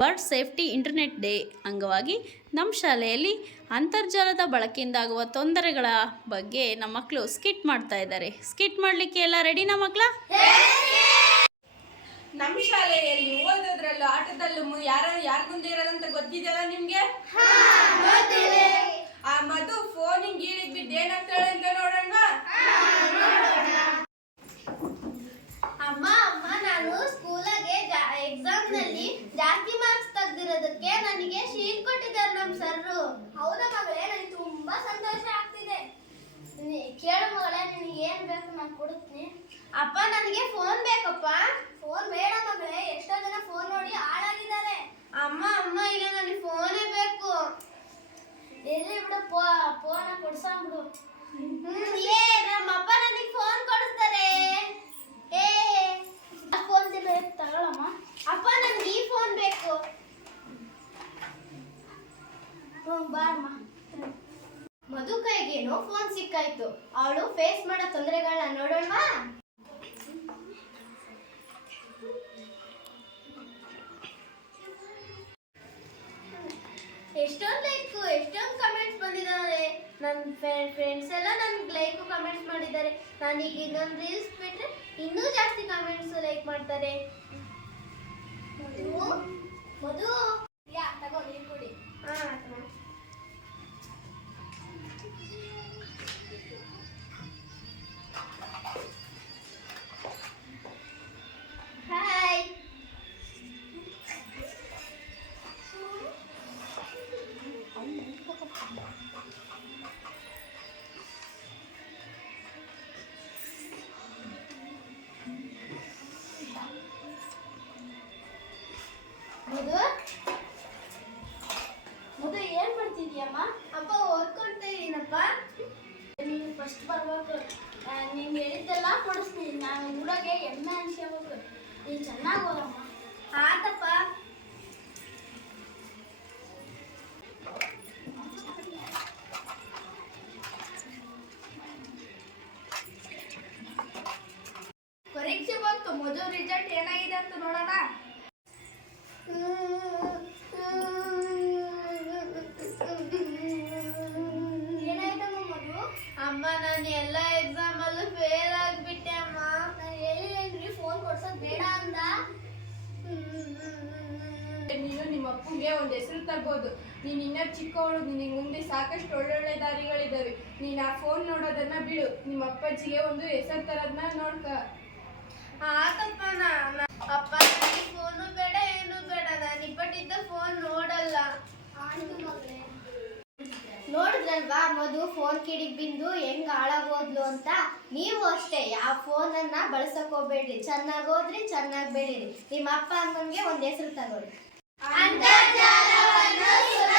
World safety internet day ಅಂಗವಾಗಿ ನಮ್ಮ ಶಾಲೆಯಲ್ಲಿ ಅಂತರ್ಜಾಲದ ಬಳಕೆಯಿಂದಾಗುವ ತೊಂದರೆಗಳ ಬಗ್ಗೆ ನಮ್ಮ ಮಕ್ಕಳು ಸ್ಕಿಟ್ ಮಾಡ್ತಾ ಇದ್ದಾರೆ. ಸ್ಕಿಟ್ ಮಾಡಲಿಕ್ಕೆ ಎಲ್ಲ ರೆಡಿನಾ ಮಕ್ಕಳ? ನಮ್ಮ ಶಾಲೆಯಲ್ಲಿ ಓದೋದ್ರಲ್ಲೂ ಆಟದಲ್ಲೂ ಯಾರ ಯಾರ ಮುಂದೆ ಇರೋದಂತ ಗೊತ್ತಿದೆಯಲ್ಲ ನಿಮ್ಗೆ? ಆ ಮಧು ಫೋನಿಂಗ್ ಗೀಳಿಗೆ ಬಿದ್ದು ಏನಾಗ್ತಾಳೆ ಅಂತ ನೋಡೋಣ ಅಮ್ಮ ಅಮ್ಮ ನಾನು ಸ್ಕೂಲಾಗೆ ಎಕ್ಸಾಮ್ನಲ್ಲಿ ಜಾಸ್ತಿ ಮಾರ್ಕ್ಸ್ ತೆಗ್ದಿರೋದಕ್ಕೆ ನನಗೆ ಶೀಟ್ ಕೊಟ್ಟಿದ್ದಾರೆ ನಮ್ಮ ಸರ್ರು. ಹೌದಾ ಮಗಳೇ? ನನಗೆ ತುಂಬಾ ಸಂತೋಷ ಆಗ್ತಿದೆ. ಕೇಳು ಮಗಳೇ ನಿನಗೆ ಏನು ಬೇಕು ನಾನು ಕೊಡುತ್ತೀನಿ. ಅಪ್ಪ ನನಗೆ ಫೋನ್ ಬೇಕಪ್ಪ. ಫೋನ್ ಬೇಡ ಮಗಳೇ ಎಷ್ಟೋ ಜನ ಫೋನ್ ನೋಡಿ ಹಾಳಾಗಿದ್ದಾರೆ. ಅಮ್ಮ ಅಮ್ಮ ಇಲ್ಲ ನನಗೆ ಫೋನೇ ಬೇಕು. ಎಲ್ಲಿ ಬಿಡು ಫೋನ ಕೊಡ್ಸಂಬಿಡು. ಏ ನಮ್ಮ ಅಪ್ಪ ನನಗೆ ಫೋನ್ ಕೊಡಿಸ್ತಾರೆ ಏ ಫೋನ್ ತಗೊಳಮ್ಮ ಅಪ್ಪ ನನ್ಗೆ ಈ ಫೋನ್ ಬೇಕು ಹ್ಮ್ ಬಾರಮ್ಮ ಮಧು ಕೈಗೇನೋ ಫೋನ್ ಸಿಕ್ಕಾಯ್ತು. ಅವಳು ಫೇಸ್ ಮಾಡೋ ತೊಂದರೆಗಳನ್ನ ನೋಡೋಣವಾ ಎಷ್ಟೊಂದು ಲೈಕ್ ಎಷ್ಟೊಂದು ಕಮೆಂಟ್ಸ್ ಬಂದಿದ್ದಾರೆ ನನ್ನ ಫ್ರೆಂಡ್ಸ್ ಎಲ್ಲ ನನ್ಗೆ ಲೈಕ್ ಕಮೆಂಟ್ಸ್ ಮಾಡಿದ್ದಾರೆ. ನಾನೀಗ ಇನ್ನೊಂದು ರೀಲ್ಸ್ ಬಿಟ್ಟರೆ ಇನ್ನೂ ಜಾಸ್ತಿ ಕಮೆಂಟ್ಸ್ ಲೈಕ್ ಮಾಡ್ತಾರೆ. ಮಧು? ಮಧು? ಯಾ ತಗೋ ನೀರು ಕುಡಿ. ಹಾಂ ಹೇಳಿದ್ದೆಲ್ಲ ಕೊಡಿಸ್ತೀನಿ ನಾನು ಊರಾಗೆ ಎಮ್ಮೆ ಅನ್ಸ್ಕೋಬೇಕು ನೀನು ಚೆನ್ನಾಗಿ ಓದಮ್ಮ ಆತಪ್ಪ. ಪರೀಕ್ಷೆ ಬಂತು. ಮಧು ರಿಸಲ್ಟ್ ಏನಾಗಿದೆ ಅಂತ ನೋಡೋಣ. ಏನಾಯ್ತಮ್ಮ ಮಧು ಅಮ್ಮ ನಾನು ಎಲ್ಲ ನಿಮ್ಮ ಒಂದು ಹೆಸರು ತರ್ಬೋದು. ನೀನು ಇನ್ನ ಚಿಕ್ಕವಳು ನಿನಗೆ ಮುಂದೆ ಸಾಕಷ್ಟು ಒಳ್ಳೊಳ್ಳೆ ದಾರಿಗಳಿದ್ದಾವೆ ನೀನು ಆ ಫೋನ್ ನೋಡೋದನ್ನ ಬಿಡು. ನಿಮ್ಮ ಅಪ್ಪಾಜಿಗೆ ಒಂದು ಹೆಸರು ತರೋದನ್ನ ನೋಡ್ಕ. ಆತಪ್ಪ ನಾ- ಅಪ್ಪ ನನಗೆ ಫೋನು ಬೇಡ ಏನು ಬೇಡ. ನಾನು ಇಪ್ಪಟ್ಟಿದ್ದ ಫೋನ್ ನೋಡಲ್ಲ. ನೋಡಿದ್ರಲ್ವಾ ಮಧು ಫೋನ್ ಕಿಡಿಗೆ ಬಿಂದು ಹೆಂಗ್ ಹಾಳಾಗೋದ್ಲು ಅಂತ? ನೀವು ಅಷ್ಟೇ ಆ ಫೋನನ್ನ ಬಳಸಕ್ ಹೋಗ್ಬೇಡ್ರಿ. ಚೆನ್ನಾಗ್ ಹೋದ್ರಿ ಚೆನ್ನಾಗ್ ಬೆಳೀರಿ. ನಿಮ್ಮ ಅಪ್ಪ ಅಮ್ಮನ್ಗೆ ಒಂದ್ ಹೆಸರು ತಗೊಳ್ಳಿ ಅಂತರ್ಜಾಲವನ್ನು ಸುರಕ್ಷಿತ